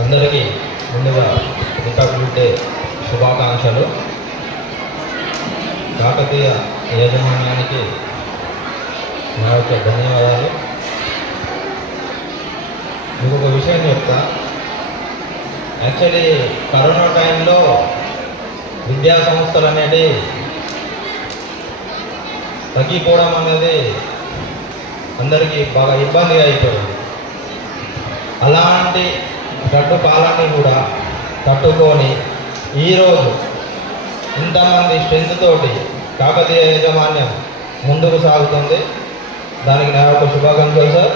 అందరికీ ముందుగా republic day శుభాకాంక్షలు. కాకతీయ యాజమాన్యానికి నా యొక్క ధన్యవాదాలు. మీకు ఒక విషయం చెప్తా. యాక్చువల్లీ కరోనా టైంలో విద్యా సంస్థలు అనేది తగ్గిపోవడం అనేది అందరికీ బాగా ఇబ్బందిగా అయిపోయింది. అలాంటి గడ్డు కాలాన్ని కూడా తట్టుకొని ఈరోజు ఇంతమంది స్ట్రెంత్ తోటి కాకతీయ యాజమాన్యం ముందుకు సాగుతుంది. దానికి నా యొక్క శుభాకాంక్షలు సార్.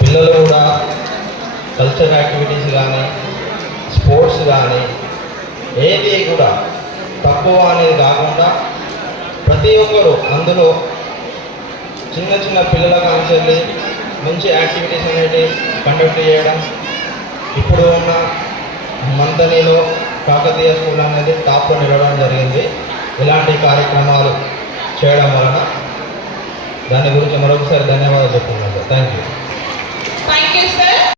పిల్లలు కూడా కల్చరల్ యాక్టివిటీస్ కానీ స్పోర్ట్స్ కానీ ఏది కూడా తక్కువ అనేది కాకుండా ప్రతి ఒక్కరు అందులో చిన్న చిన్న పిల్లల కాంచెల్లి మంచి యాక్టివిటీస్ అనేవి కండక్ట్ చేయడం. ఇప్పుడు ఉన్న మంతనీలో కాకతీయ స్కూల్ అనేది టాప్లో నిలవడం జరిగింది. ఇలాంటి కార్యక్రమాలు చేయడం వలన దాని గురించి మరొకసారి ధన్యవాదాలు చెప్తున్నాను సార్. Thank you.